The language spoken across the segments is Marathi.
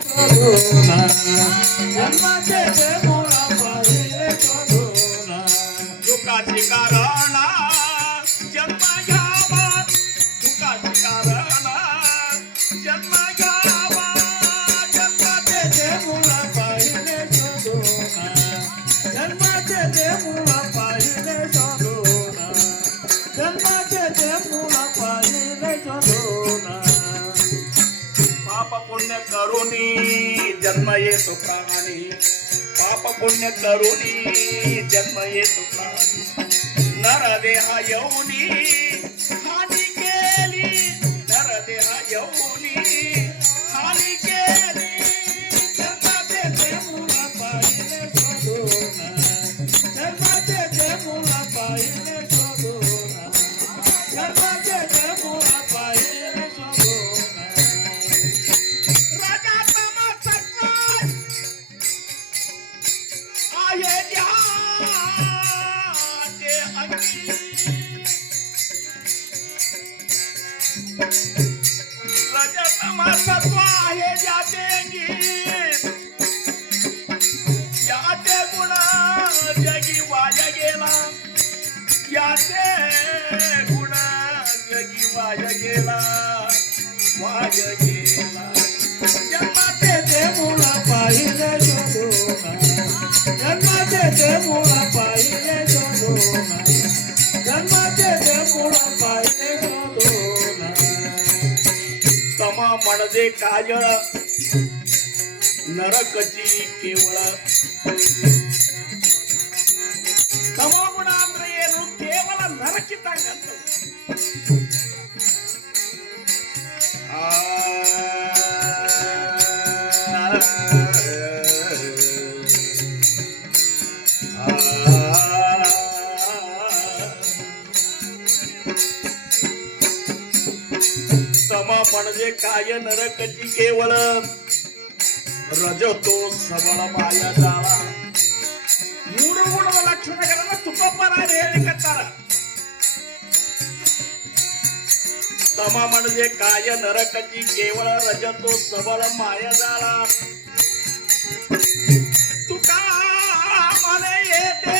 शोधून जन्माचे ते मुळा पाहिले शोधून दुःखाची कारण जन्म घ्यावा दुःखाची कारण जन्म घ्यावा जन्माचे ते मुळा पाहिले शोधून जन्माचे ते मुळा पाहिले शोधून जन्माचे ते मुळा पाहिले शोधून पाप पुण्य करुणी जन्म येतो प्राणी पाप पुण्य करुणी जन्म येतो प्राणी नरदेहा येऊनी हानी केली नरदेहा येऊनी हानी केली जन्माचे ते मुळा पाहिले शोधून जन्माचे ते मुळा पाहिले शोधून जन्माचे ते मुळा पाहिले शोधून राजा तमासत्व आहे ज्याचे अंगी रजतमसत्व आहे ज्याचे अंगी याचे गुण जगी वाया गेला याचे गुण जगी वाया गेला वाया गेला जन्माचे ते मुळा पाहिले शोधून जन्माचे ते मुळा पाहिले शोधून जन्माचे ते मुळा पाहिले शोधून तमा म्हणजे काय नरकची केवळ तमा गुणांದ್ರೆ ಏನು ಕೇವಲ ನರಕಿದ್ದಂಗಂತ तमा म्हणजे काय नरकची केवळ ರಜತೋ ಸಬಳ ಮಾಯ ಜಾಳ ಮೂರು ಗುಣದ ಲಕ್ಷಣಗಳನ್ನ ತುಪ್ಪಪ್ಪರಾಯ ಹೇಳಿಕತ್ತಾರ ತಮ म्हणजे काय नरकची केवळ रजतो सबळ मायाजाळ तुका म्हणे येते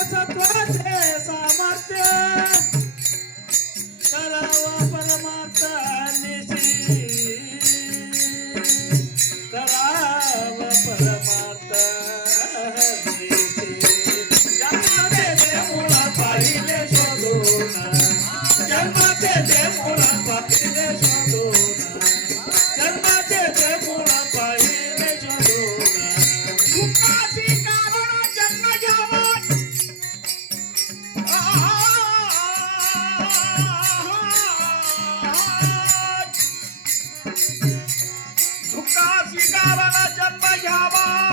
सत्वाचे सामर्थ्य करावा परमार्थ निशी करावा परमार्थ निशी जन्माचे ते मुळा पाहिले शोधून जन्माचे ते मुळा पाहिले शोधून जन्माचे ते मुळा पाहिले शोधून दुःखाची कारण जन्म घ्यावा दुःखाची कारण जन्म घ्यावा